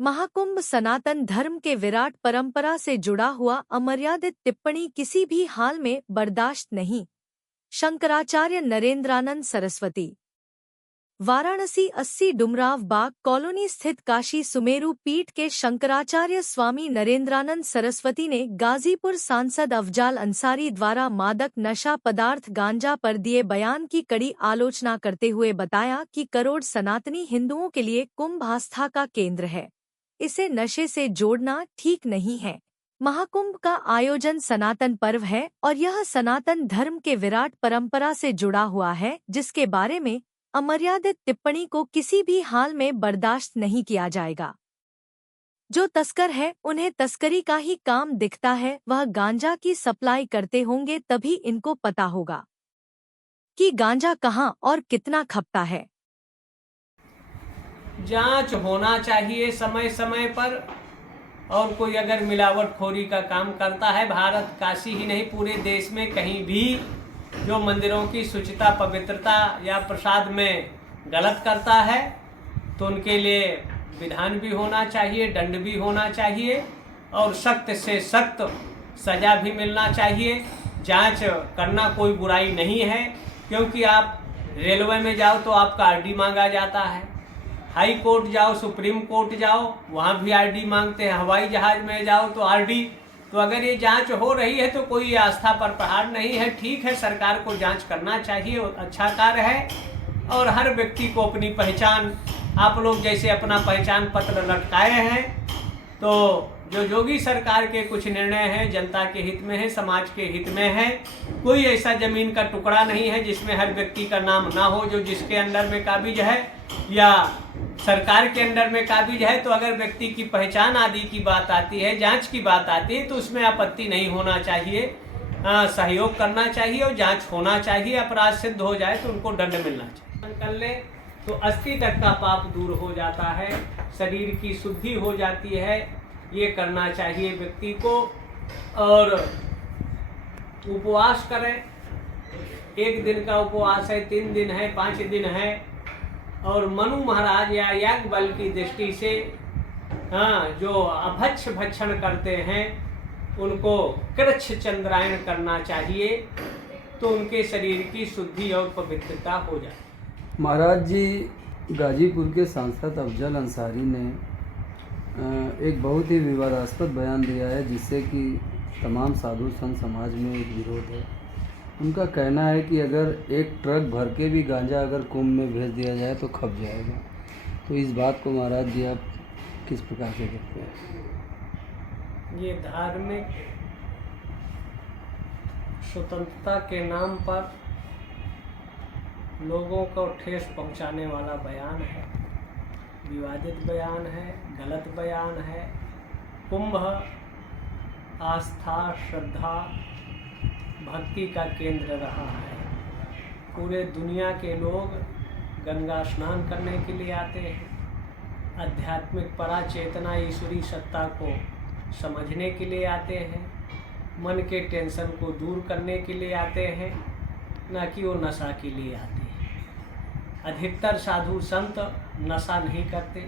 महाकुंभ सनातन धर्म के विराट परंपरा से जुड़ा हुआ अमर्यादित टिप्पणी किसी भी हाल में बर्दाश्त नहीं। शंकराचार्य नरेंद्रानंद सरस्वती। वाराणसी 80 डुमराव बाग कॉलोनी स्थित काशी सुमेरु पीठ के शंकराचार्य स्वामी नरेंद्रानंद सरस्वती ने गाजीपुर सांसद अफजाल अंसारी द्वारा मादक नशा पदार्थ गांजा पर दिए बयान की कड़ी आलोचना करते हुए बताया कि करोड़ सनातनी हिंदुओं के लिए कुंभ आस्था का केंद्र है। इसे नशे से जोड़ना ठीक नहीं है। महाकुंभ का आयोजन सनातन पर्व है और यह सनातन धर्म के विराट परंपरा से जुड़ा हुआ है, जिसके बारे में अमर्यादित टिप्पणी को किसी भी हाल में बर्दाश्त नहीं किया जाएगा। जो तस्कर है उन्हें तस्करी का ही काम दिखता है, वह गांजा की सप्लाई करते होंगे तभी इनको पता होगा कि गांजा कहाँ और कितना खपता है। जांच होना चाहिए समय समय पर, और कोई अगर मिलावटखोरी का काम करता है, भारत काशी ही नहीं पूरे देश में कहीं भी जो मंदिरों की शुचिता पवित्रता या प्रसाद में गलत करता है तो उनके लिए विधान भी होना चाहिए, दंड भी होना चाहिए और सख्त से सख्त सजा भी मिलना चाहिए। जांच करना कोई बुराई नहीं है, क्योंकि आप रेलवे में जाओ तो आपका आरडी मांगा जाता है, हाई कोर्ट जाओ, सुप्रीम कोर्ट जाओ, वहाँ भी आरडी मांगते हैं, हवाई जहाज में जाओ तो आरडी। तो अगर ये जांच हो रही है तो कोई आस्था पर प्रहार नहीं है। ठीक है, सरकार को जांच करना चाहिए, अच्छा कार्य है। और हर व्यक्ति को अपनी पहचान, आप लोग जैसे अपना पहचान पत्र लटकाए हैं, तो जो योगी सरकार के कुछ निर्णय हैं जनता के हित में है, समाज के हित में है। कोई ऐसा जमीन का टुकड़ा नहीं है जिसमें हर व्यक्ति का नाम ना हो, जो जिसके अंडर में काबिज है या सरकार के अंडर में काबिज है। तो अगर व्यक्ति की पहचान आदि की बात आती है, जांच की बात आती है, तो उसमें आपत्ति नहीं होना चाहिए, सहयोग करना चाहिए और जांच होना चाहिए। अपराध सिद्ध हो जाए तो उनको दंड मिलना चाहिए। कर ले तो अस्थि तक का पाप दूर हो जाता है, शरीर की शुद्धि हो जाती है। ये करना चाहिए व्यक्ति को। और उपवास करें, 1 दिन का उपवास है, 3 दिन है, 5 दिन है। और मनु महाराज या याज्ञवल्क्य की दृष्टि से जो अभक्ष भक्षण करते हैं उनको कृच्छ चंद्रायण करना चाहिए, तो उनके शरीर की शुद्धि और पवित्रता हो जाए। महाराज जी, गाजीपुर के सांसद अफजल अंसारी ने एक बहुत ही विवादास्पद बयान दिया है, जिससे कि तमाम साधु संत समाज में एक विरोध है। उनका कहना है कि अगर एक ट्रक भर के भी गांजा अगर कुंभ में भेज दिया जाए तो खप जाएगा। तो इस बात को महाराज जी आप किस प्रकार से देखते हैं? ये धार्मिक स्वतंत्रता के नाम पर लोगों को ठेस पहुंचाने वाला बयान है, विवादित बयान है, गलत बयान है। कुंभ आस्था, श्रद्धा, भक्ति का केंद्र रहा है। पूरे दुनिया के लोग गंगा स्नान करने के लिए आते हैं, आध्यात्मिक पराचेतना ईश्वरी सत्ता को समझने के लिए आते हैं, मन के टेंशन को दूर करने के लिए आते हैं, ना कि वो नशा के लिए आते हैं। अधिकतर साधु संत नशा नहीं करते,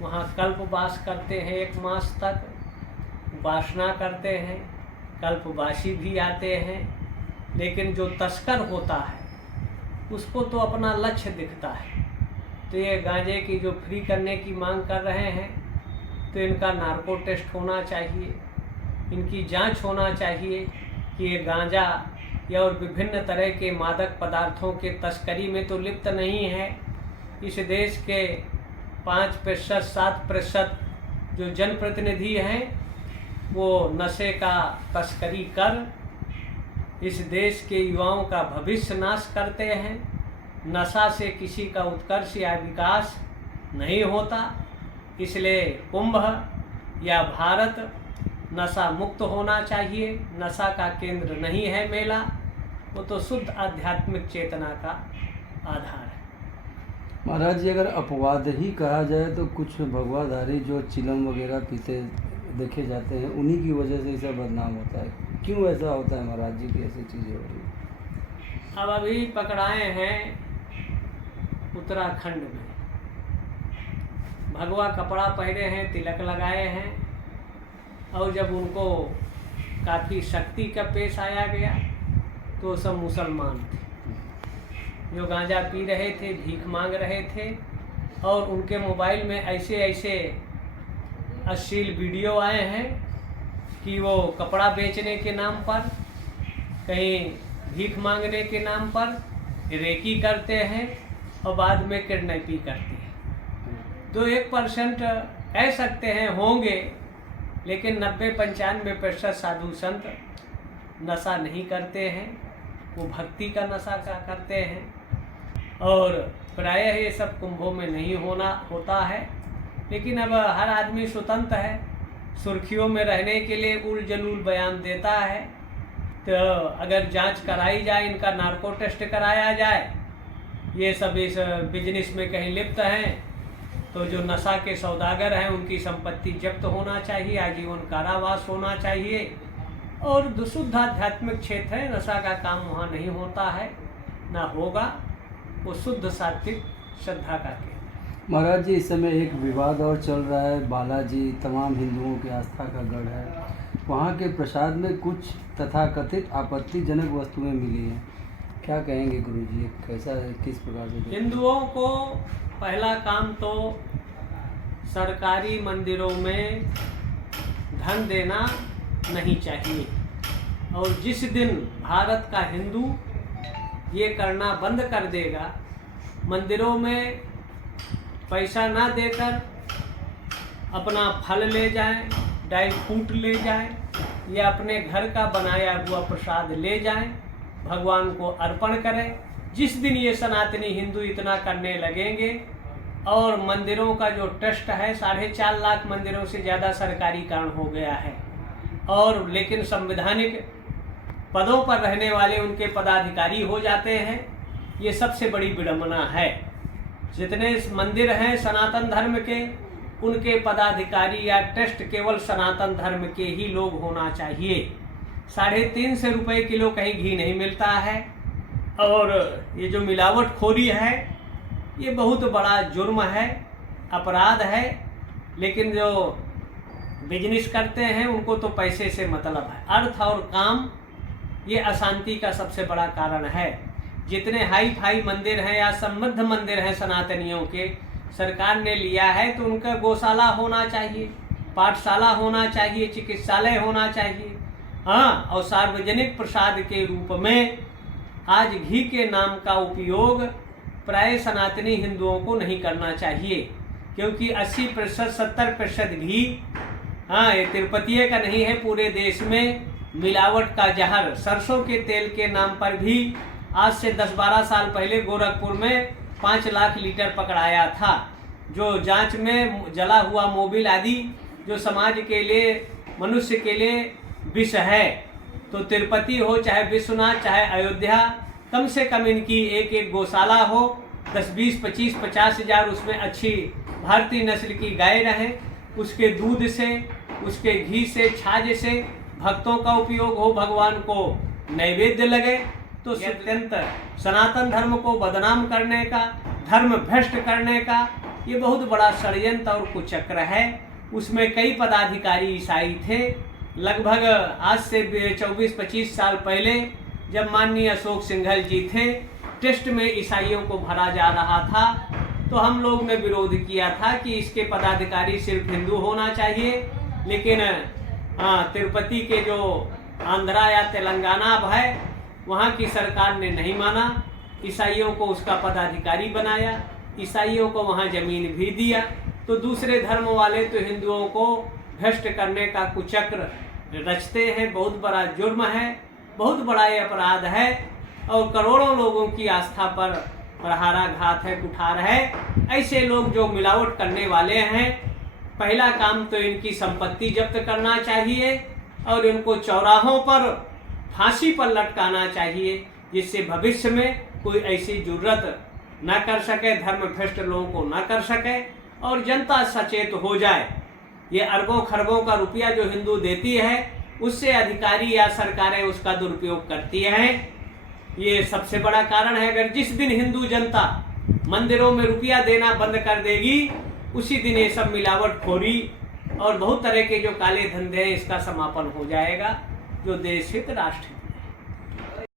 वहाँ कल्पवास करते हैं, 1 मास तक उपासना करते हैं, कल्पवासी भी आते हैं। लेकिन जो तस्कर होता है उसको तो अपना लक्ष्य दिखता है। तो ये गांजे की जो फ्री करने की मांग कर रहे हैं, तो इनका नार्को टेस्ट होना चाहिए, इनकी जांच होना चाहिए कि ये गांजा या और विभिन्न तरह के मादक पदार्थों के तस्करी में तो लिप्त नहीं है। इस देश के 5%, 7% जो जनप्रतिनिधि हैं वो नशे का तस्करी कर इस देश के युवाओं का भविष्य नाश करते हैं। नशा से किसी का उत्कर्ष या विकास नहीं होता, इसलिए कुंभ या भारत नशा मुक्त होना चाहिए। नशा का केंद्र नहीं है मेला, वो तो शुद्ध आध्यात्मिक चेतना का आधार है। महाराज जी, अगर अपवाद ही कहा जाए तो कुछ भगवाधारी जो चिलम वगैरह पीते देखे जाते हैं, उन्हीं की वजह से ऐसा बदनाम होता है। क्यों ऐसा होता है महाराज जी की ऐसी चीज़ें हो रही है? अब अभी पकड़ाए हैं उत्तराखंड में भगवा कपड़ा पहने हैं, तिलक लगाए हैं, और जब उनको काफ़ी शक्ति का पेश आया गया तो सब मुसलमान थे जो गांजा पी रहे थे, भीख मांग रहे थे, और उनके मोबाइल में ऐसे ऐसे अश्लील वीडियो आए हैं कि वो कपड़ा बेचने के नाम पर, कहीं भीख मांगने के नाम पर रेकी करते हैं और बाद में किडनैपिंग करते हैं। तो 1% कह सकते हैं होंगे, लेकिन 90-95% साधु संत नशा नहीं करते हैं, वो भक्ति का नशा का करते हैं। और प्रायः ये सब कुंभों में नहीं होता है, लेकिन अब हर आदमी स्वतंत्र है, सुर्खियों में रहने के लिए उल जलूल बयान देता है। तो अगर जांच कराई जाए, इनका नार्को टेस्ट कराया जाए, ये सब इस बिजनेस में कहीं लिप्त हैं, तो जो नशा के सौदागर हैं उनकी संपत्ति जब्त होना चाहिए, आजीवन कारावास होना चाहिए। और शुद्ध आध्यात्मिक क्षेत्र है, नशा का काम वहाँ नहीं होता है, ना होगा। वो शुद्ध सात्विक श्रद्धा का केंद्र। महाराज जी, इस समय एक विवाद और चल रहा है। बालाजी तमाम हिंदुओं की आस्था का गढ़ है, वहाँ के प्रसाद में कुछ तथाकथित आपत्तिजनक वस्तुएं मिली हैं, क्या कहेंगे गुरुजी? कैसा, किस प्रकार से? हिंदुओं को पहला काम तो सरकारी मंदिरों में धन देना नहीं चाहिए, और जिस दिन भारत का हिंदू ये करना बंद कर देगा, मंदिरों में पैसा ना देकर अपना फल ले जाएं, ड्राई फ्रूट ले जाएं, या अपने घर का बनाया हुआ प्रसाद ले जाएं, भगवान को अर्पण करें। जिस दिन ये सनातनी हिंदू इतना करने लगेंगे, और मंदिरों का जो ट्रस्ट है, 4.5 लाख मंदिरों से ज़्यादा सरकारीकरण हो गया है, और लेकिन संवैधानिक पदों पर रहने वाले उनके पदाधिकारी हो जाते हैं, ये सबसे बड़ी विडंबना है। जितने मंदिर हैं सनातन धर्म के, उनके पदाधिकारी या ट्रस्ट केवल सनातन धर्म के ही लोग होना चाहिए। 350 रुपये किलो कहीं घी नहीं मिलता है, और ये जो मिलावटखोरी है ये बहुत बड़ा जुर्म है, अपराध है। लेकिन जो बिजनेस करते हैं उनको तो पैसे से मतलब है। अर्थ और काम ये अशांति का सबसे बड़ा कारण है। जितने हाई फाई मंदिर हैं या समृद्ध मंदिर हैं सनातनियों के, सरकार ने लिया है तो उनका गौशाला होना चाहिए, पाठशाला होना चाहिए, चिकित्सालय होना चाहिए। हाँ, और सार्वजनिक प्रसाद के रूप में आज घी के नाम का उपयोग प्राय सनातनी हिंदुओं को नहीं करना चाहिए, क्योंकि 80% 70% घी, हाँ, ये तिरुपति का नहीं है, पूरे देश में मिलावट का जहर। सरसों के तेल के नाम पर भी आज से 10-12 साल पहले गोरखपुर में 5 लाख लीटर पकड़ाया था, जो जांच में जला हुआ मोबिल आदि जो समाज के लिए, मनुष्य के लिए विष है। तो तिरुपति हो चाहे विश्वनाथ चाहे अयोध्या, कम से कम इनकी एक गौशाला हो, 10, 20, 25, 50 हज़ार उसमें अच्छी भारतीय नस्ल की गाय रहे, उसके दूध से, उसके घी से, छाछ से भक्तों का उपयोग हो, भगवान को नैवेद्य लगे। तो अत्यंत सनातन धर्म को बदनाम करने का, धर्म भ्रष्ट करने का ये बहुत बड़ा षड्यंत्र और कुचक्र है। उसमें कई पदाधिकारी ईसाई थे। लगभग आज से 24-25 साल पहले जब माननीय अशोक सिंघल जी थे, टेस्ट में ईसाइयों को भरा जा रहा था, तो हम लोग ने विरोध किया था कि इसके पदाधिकारी सिर्फ हिंदू होना चाहिए। लेकिन तिरुपति के जो आंध्रा या तेलंगाना अब है, वहाँ की सरकार ने नहीं माना, ईसाइयों को उसका पदाधिकारी बनाया, ईसाइयों को वहाँ जमीन भी दिया। तो दूसरे धर्म वाले तो हिंदुओं को भ्रष्ट करने का कुचक्र रचते हैं। बहुत बड़ा जुर्म है, बहुत बड़ा ये अपराध है, और करोड़ों लोगों की आस्था पर प्रहाराघात है, कुठार है। ऐसे लोग जो मिलावट करने वाले हैं, पहला काम तो इनकी संपत्ति जब्त करना चाहिए, और इनको चौराहों पर फांसी पर लटकाना चाहिए, जिससे भविष्य में कोई ऐसी जुर्रत न कर सके, धर्म भ्रष्ट लोगों को न कर सके, और जनता सचेत हो जाए। ये अरबों खरबों का रुपया जो हिंदू देती है, उससे अधिकारी या सरकारें उसका दुरुपयोग करती हैं। ये सबसे बड़ा कारण है। अगर जिस दिन हिंदू जनता मंदिरों में रुपया देना बंद कर देगी, उसी दिन ये सब मिलावटखोरी और बहुत तरह के जो काले धंधे हैं इसका समापन हो जाएगा, जो देश हित राष्ट्र हित